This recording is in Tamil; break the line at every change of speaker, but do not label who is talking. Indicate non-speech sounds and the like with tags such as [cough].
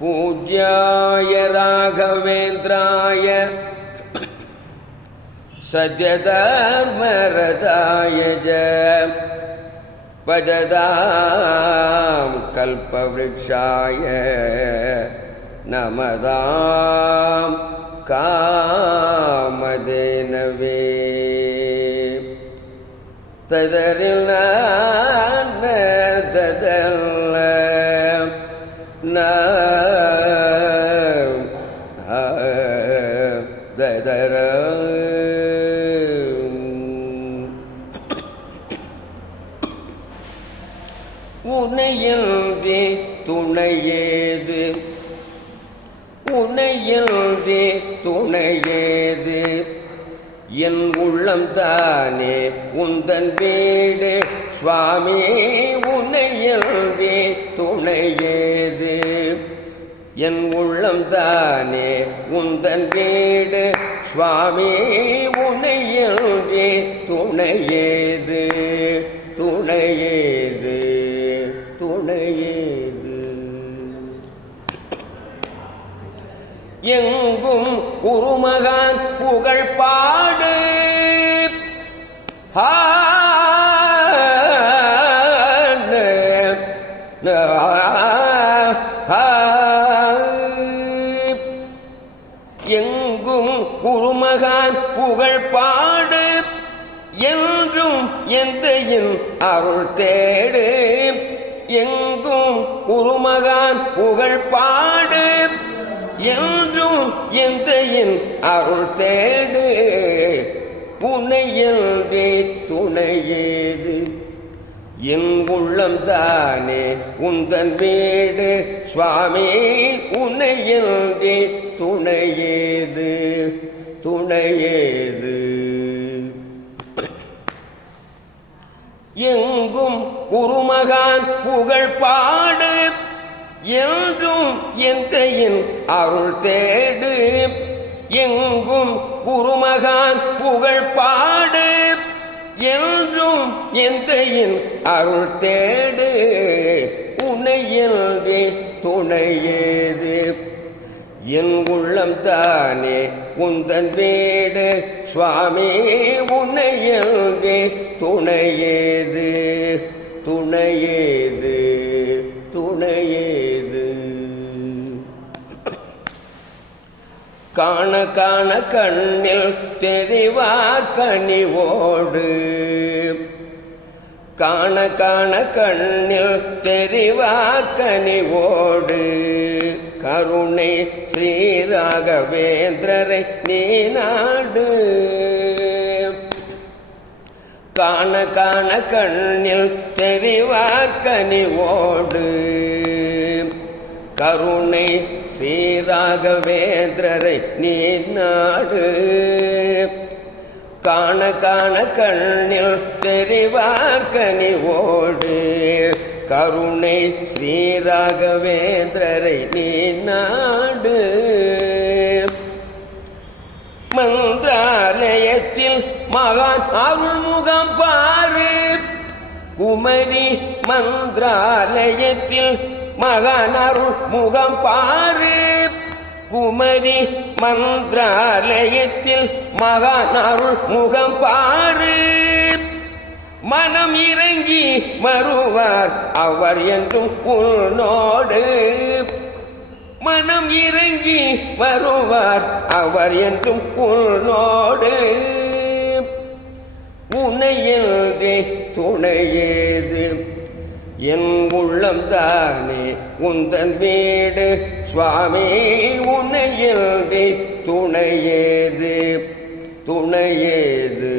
पूज्याय राघवेन्द्राय सजधर्मरदाय च पजदां कल्पवृक्षाय नमदां कामधेनवे तदरिल तदल् [coughs] ததர உனையல்வே துணையேது உனையல்வே துணையேது என் உள்ளம் தானே உந்தன் வீடு. சுவாமி உன்னையல்வே துணையேது என் உள்ளம் தானே உந்தன் வீடு. சுவாமி உன்னையல்வே துணையேது துணையேது துணையேது. எங்கும் குருமகான் புகழ் பாடு. ஆ, எங்கும் குருமகான் புகழ் பாடு. என்றும் எந்த அருள் தேடு. எங்கும் குருமகான் புகழ் பாடு. என்றும் எந்த அருள் தேடு. புனையல்வே துணையேது என் உள்ளம் தானே உந்தன் வீடு. சுவாமி உன்னையல்வே துணையேது துணையேது. எங்கும் குருமகான் புகழ் பாடு என்றும் என் அருள் தேடு. எங்கும் குருமகான் புகழ் எந்தையின் அருள் தேடு உன்னையல்வே துணையேது. என் உள்ளம் தானே உந்தன் வீடு சுவாமி உன்னையல்வே துணையேது. துணையேது துணையேது. காண காண கண்ணில் தெரிவா கனிவோடு. காண காண கண்ணில் தெரிவா கனிவோடு கருணை ஸ்ரீராகவேந்திரரை நீ நாடு காண காண கண்ணில் தெரிவார் கனிவோடு கருணை ஸ்ரீராகவேந்திரரை நீ நாடு காண காண கண்ணில் தெரிவார் ஓடு. கருணை ஸ்ரீராகவேந்திரரை நீ நாடு. மந்திராலயத்தில் மகான் அருள்முகம் பாரு. குமரி மந்திராலயத்தில் மகான் அருள்முகம் பாரு. குமரி மந்திராலயத்தில் மகானருள் முகம் பாரு மனம் இறங்கி வருவார் அவர் என்றும் உன்னோடு மனம் இறங்கி வருவார் அவர் என்றும் உன்னோடு உன்னையல்வே துணையேது என் உள்ளம் தானே உந்தன் வீடு. சுவாமி உன்னையல்வே துணையேது துணையேது